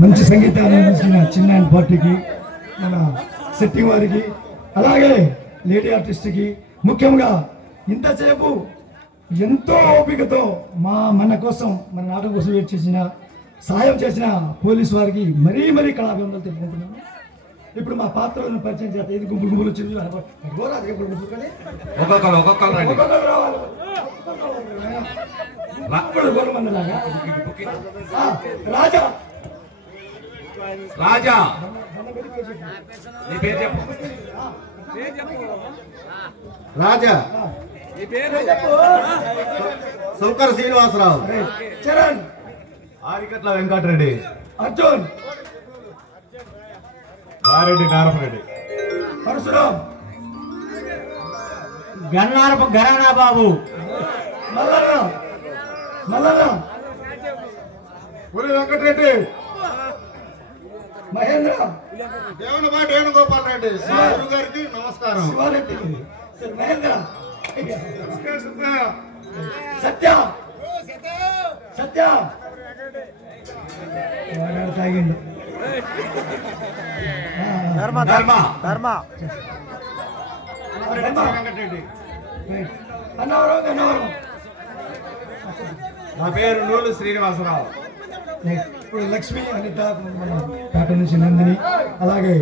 మంచి సంగీతాన్ని అందించిన చిన్న పార్టీకి, మన సెట్టింగ్ వారికి, అలాగే లేడీ ఆర్టిస్ట్కి, ముఖ్యంగా ఇంతసేపు ఎంతో ఓపికతో మన కోసం, మన నాటకం కోసం వెయిట్ చేసిన, సహాయం చేసిన పోలీసు వారికి మరీ మరీ కళాభివందనలు తెలుపుకుంటున్నాను. ఇప్పుడు మా పాత్రలను పరిచయం చేస్తే ఇది గుంపులు వచ్చింది రాజా రాజా రాజా సౌకర శ్రీనివాసరావు, చరణ్, ఆరికట్ల వెంకటరెడ్డి, అర్జున్, వారెడ్డి నారపరెడ్డి, పరశురాం, గన్నారపు గరానా బాబు, మల్లన్న, పులి వెంకటరెడ్డి, మహేంద్ర, దేవునపాటి వేణుగోపాల్ రెడ్డి. గురువు గారికి నమస్కారం. శివారెడ్డి, మహేంద్ర, సత్య తాగిండు, వెంకటరెడ్డి. అన్నవరం. నా పేరు నూలు శ్రీనివాసరావు. ఇప్పుడు లక్ష్మి, అనిత, మన పేట నుంచి నందిని, అలాగే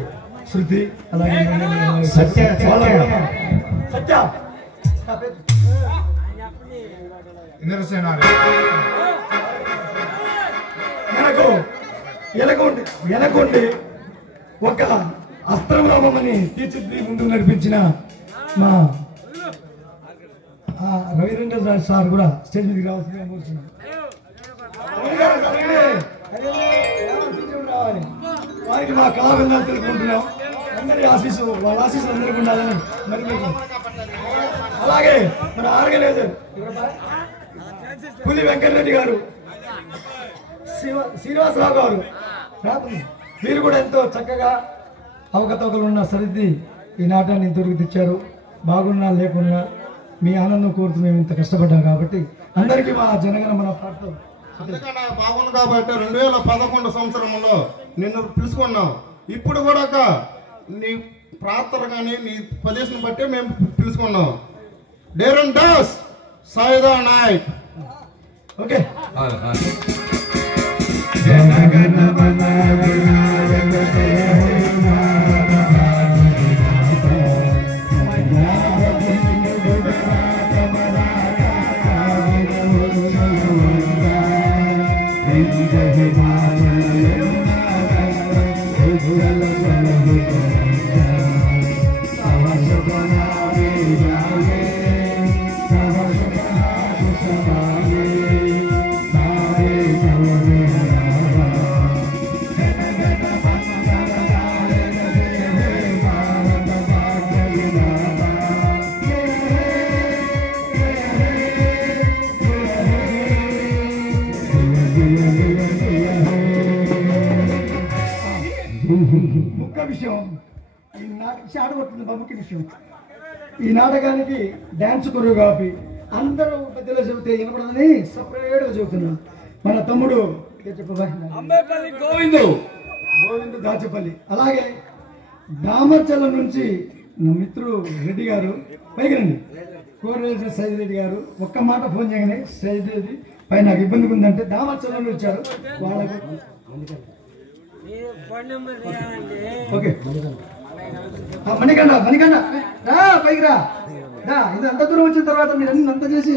శృతి, అలాగే సత్య. మనకు ఎనకొండి ఒక అస్త్రంలో మమ్మల్ని తీర్చిదిద్ది ముందుకు నడిపించిన మా రవీంద్ర రాజ్ సార్ కూడా స్టేజ్ మీదకి రావాల్సిందిగా కోరుతున్నాం. వారికి మా కళాభిందాలు తెలుపుకుంటున్నాం. అందరి ఆశీస్సు, వాళ్ళ ఆశీస్సులు అందరికీ ఉండాలని మరి అలాగే మన ఆర్గనైజర్ పులి వెంకటరెడ్డి గారు, శ్రీనివాసరావు గారు, వీరు కూడా ఎంతో చక్కగా అవకతవకలు ఉన్న సరిద్ది ఈ నాటాన్ని ఇంతవరకు తెచ్చారు. బాగున్నా లేకున్నా మీ ఆనందం కోరుతూ మేము ఇంత కష్టపడ్డాం కాబట్టి అందరికీ మా జనగణ మన పాటతో బాగుంది కాబట్టి 2011 సంవత్సరంలో నిన్ను పిలుచుకున్నాం. ఇప్పుడు కూడా నీ ప్రార్థన కానీ నీ ప్రదేశం బట్టే మేము పిలుచుకున్నాం. డేరన్ దాస్, సాయిదా నాయక్. ఓకే. ముఖ్య విషయం ఈ నాటకం ముఖ్య విషయం, ఈ నాటకానికి డ్యాన్స్ కొరియోగ్రఫీ అందరూ పెద్దలు చెబితే వినపడదని సపరేట్గా చెబుతున్నాం. మన తమ్ముడు గోవిందు దాచపల్లి, అలాగే దామర్చలం నుంచి నా మిత్రుడు రెడ్డి గారు, పైకి రండి, కోరేసిన సైజ్ రెడ్డి గారు. ఒక్క మాట ఫోన్ చేయగానే సైజ్ రెడ్డి పై నాకు ఇబ్బందిగా ఉందంటే దామర్చలం వచ్చారు. వాళ్ళకి ఓకే. మణికండ రా, పైకి రా. ఇది అంత దూరం వచ్చిన తర్వాత మీరు అన్ని అంత చేసి